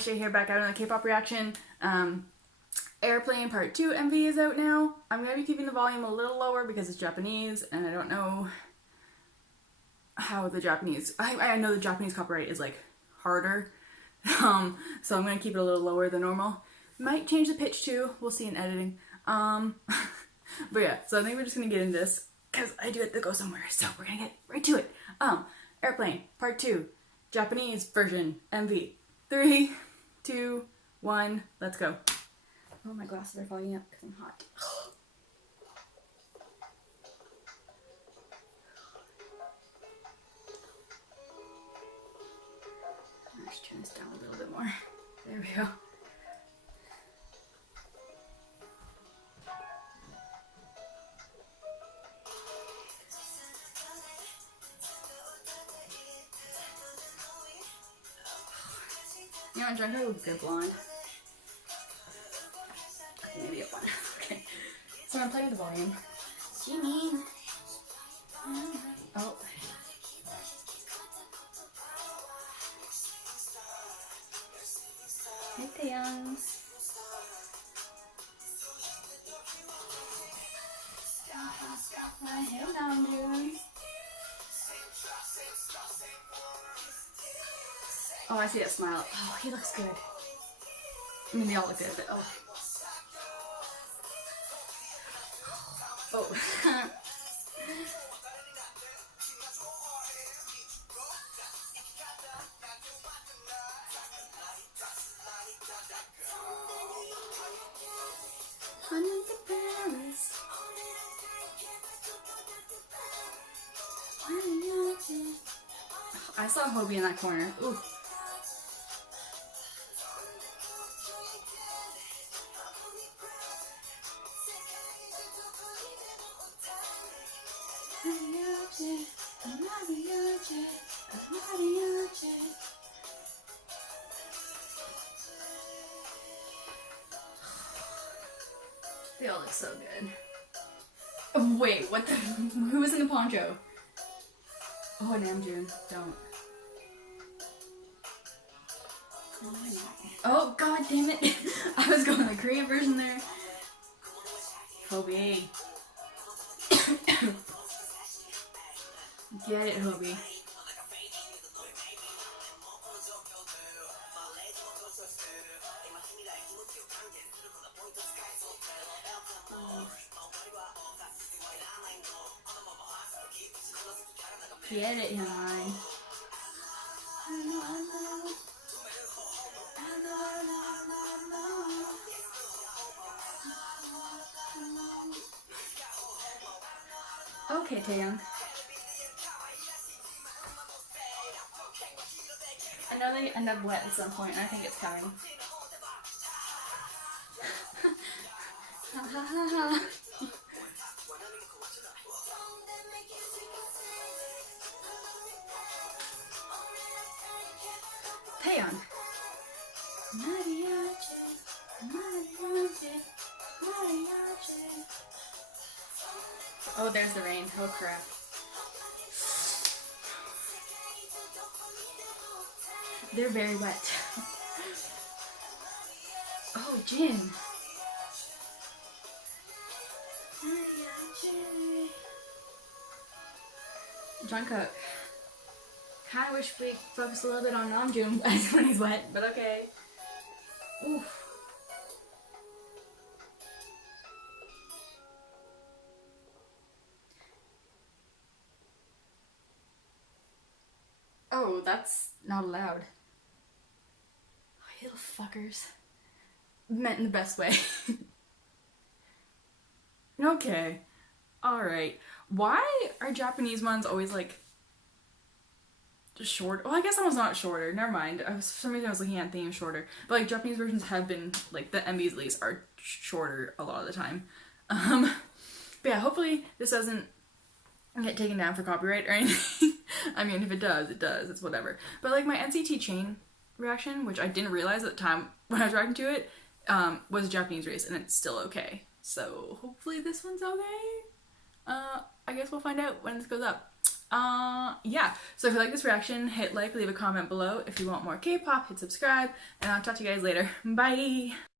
Ashley here, back out on the K-pop reaction. Airplane Part 2 MV is out now. I'm going to be keeping the volume a little lower because it's Japanese and I don't know how the Japanese... I know the Japanese copyright is like harder, so I'm going to keep it a little lower than normal. Might change the pitch too, we'll see in editing. But yeah, so I think we're just going to get into this because I do have to go somewhere, so we're going to get right to it. Airplane Part 2 Japanese version MV. 3, 2, 1, let's go. Oh, my glasses are fogging up because I'm hot. Let's turn this down a little bit more. There we go. You know, Jungkook looks good blonde. Maybe up one. Okay. So I'm playing with the volume. Jimin. Oh. Hey, Taeyang. Hey, Namjoon. Oh, I see that smile. Oh, he looks good. I mean, they all look good, but oh. Oh. I saw Hobie in that corner. Ooh. They all look so good. Oh, wait, what the? Who was in the poncho? Oh, Namjoon, don't. Oh, god damn it! I was going the Korean version there. Hobie. Get it, Hobie. Get it, Hyun. Okay, Taeyang. I know they end up wet at some point, and I think it's coming. Taeyang. Oh, there's the rain. Oh crap. They're very wet. Oh, Jin. Jungkook. Kinda wish we focused a little bit on Namjoon when he's wet, but okay. Oof. Oh, that's not allowed. Oh, you little fuckers. Meant in the best way. Okay. Alright. Why are Japanese ones always like short? Well, I guess that one's not shorter. Never mind. For some reason I was looking at things shorter. But like Japanese versions have been, like the MVs at least, are shorter a lot of the time. But yeah, hopefully this doesn't get taken down for copyright or anything. I mean, if it does, it does. It's whatever. But like my NCT Chain reaction, which I didn't realize at the time when I was reacting to it, was a Japanese race, and it's still okay. So hopefully this one's okay. I guess we'll find out when this goes up. Yeah. So if you like this reaction, hit like, leave a comment below. If you want more K-pop, hit subscribe, and I'll talk to you guys later. Bye!